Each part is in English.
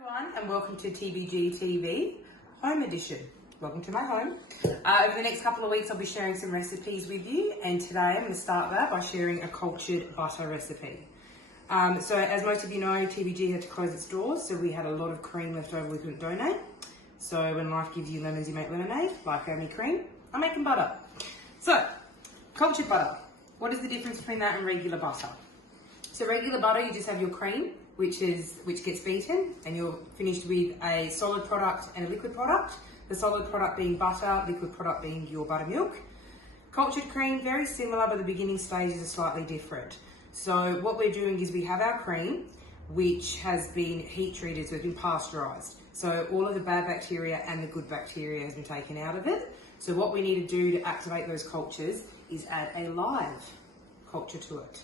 Everyone, and welcome to TBG TV Home Edition. Welcome to my home. Over the next couple of weeks I'll be sharing some recipes with you, and today I'm going to start that by sharing a cultured butter recipe. So as most of you know, TBG had to close its doors, so we had a lot of cream left over we couldn't donate. So when life gives you lemons, you make lemonade. Life gave me cream, I'm making butter. So, cultured butter. What is the difference between that and regular butter? So regular butter, you just have your cream, which gets beaten, and you're finished with a solid product and a liquid product. The solid product being butter, liquid product being your buttermilk. Cultured cream, very similar, but the beginning stages are slightly different. So what we're doing is we have our cream, which has been heat treated, so it's been pasteurized. So all of the bad bacteria and the good bacteria has been taken out of it. So what we need to do to activate those cultures is add a live culture to it.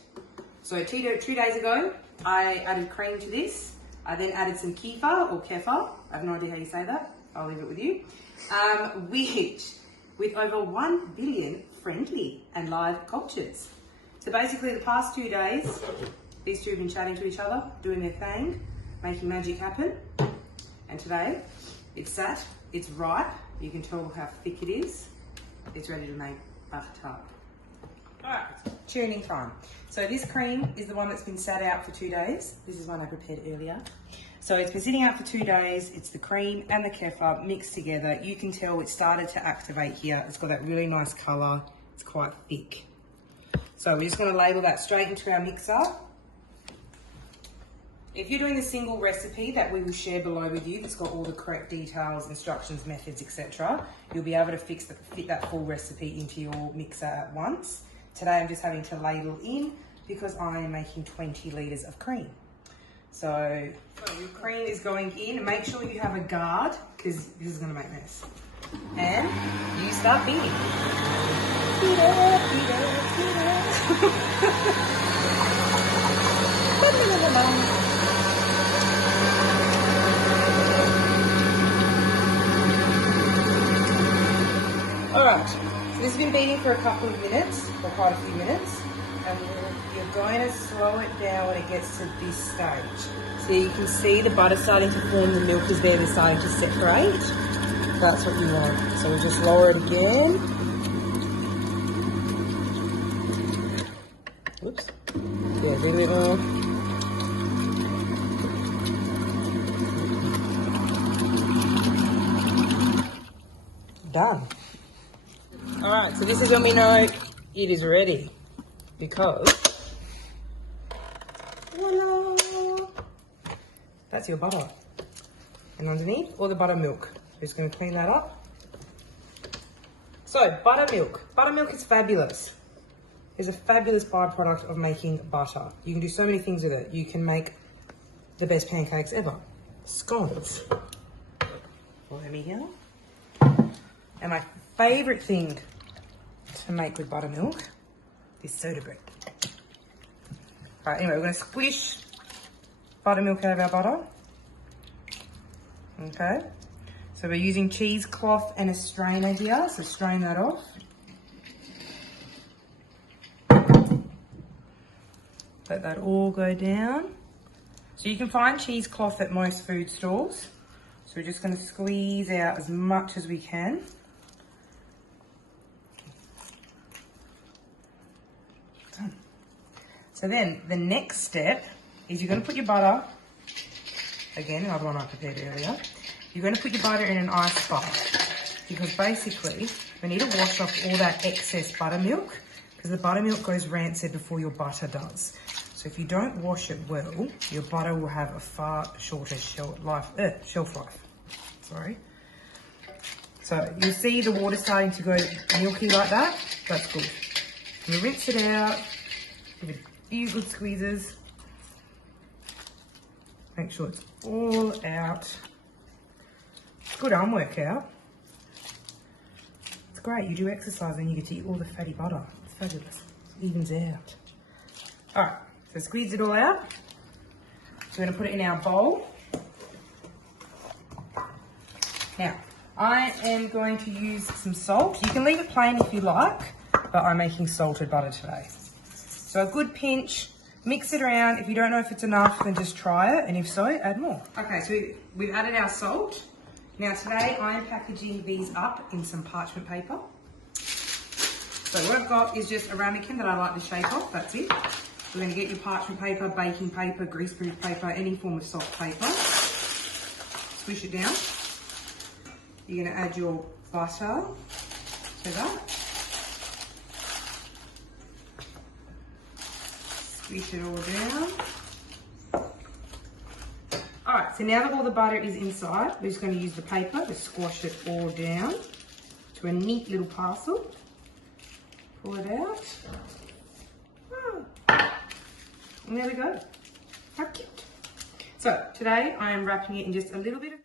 So 2 days ago, I added cream to this. I then added some kefir or kefir. I have no idea how you say that. I'll leave it with you. With over 1 billion friendly and live cultures. So basically the past 2 days, these two have been chatting to each other, doing their thing, making magic happen. And today, it's sat, it's ripe. You can tell how thick it is. It's ready to make butter. Alright, tuning time. So this cream is the one that's been sat out for 2 days. This is one I prepared earlier. So it's been sitting out for 2 days. It's the cream and the kefir mixed together. You can tell it started to activate here. It's got that really nice colour. It's quite thick. So we're just going to label that straight into our mixer. If you're doing the single recipe that we will share below with you, that's got all the correct details, instructions, methods, etc., you'll be able to fit that full recipe into your mixer at once. Today I'm just having to ladle in because I am making 20 litres of cream. So your cream is going in. Make sure you have a guard because this is going to make a mess. And you start beating. Beat it, beat it, beat it. Alright, so this has been beating for a couple of minutes, or quite a few minutes, and you're going to slow it down when it gets to this stage. So you can see the butter starting to form, the milk is there, they're starting to separate. That's what you want. So we'll just lower it again. Whoops. Yeah, bring it more. Done. Alright, so this is when we know it is ready, because voila, that's your butter. And underneath, all the buttermilk. Just going to clean that up. So, buttermilk. Buttermilk is fabulous. It's a fabulous byproduct of making butter. You can do so many things with it. You can make the best pancakes ever. Scones. Follow me here. And my favourite thing to make with buttermilk is soda bread. Alright, anyway, we're going to squish buttermilk out of our butter. Okay. So we're using cheesecloth and a strainer here, so strain that off. Let that all go down. So you can find cheesecloth at most food stalls. So we're just going to squeeze out as much as we can. Done. So then the next step is you're going to put your butter, again, another one I prepared earlier. You're going to put your butter in an ice bath because basically we need to wash off all that excess buttermilk because the buttermilk goes rancid before your butter does. So if you don't wash it well, your butter will have a far shorter shelf life. Sorry. So you'll see the water starting to go milky like that. That's good. You rinse it out, give it a few good squeezes. Make sure it's all out. Good arm workout. It's great. You do exercise and you get to eat all the fatty butter. It's fabulous. It evens out. Alright, so squeeze it all out. So we're going to put it in our bowl. Now, I am going to use some salt. You can leave it plain if you like, but I'm making salted butter today. So a good pinch Mix it around. If you don't know if it's enough, then just try it. And if so, add more. Okay, so we've added our salt. Now today I am packaging these up in some parchment paper. So what I've got is just a ramekin that I like the shape of, that's it. We're going to get your parchment paper, baking paper, greaseproof paper, any form of soft paper. Squish it down. You're going to add your butter to that. Squish it all down. Alright, so now that all the butter is inside, we're just going to use the paper to squash it all down to a neat little parcel. Pull it out. And there we go. How cute. So today I am wrapping it in just a little bit of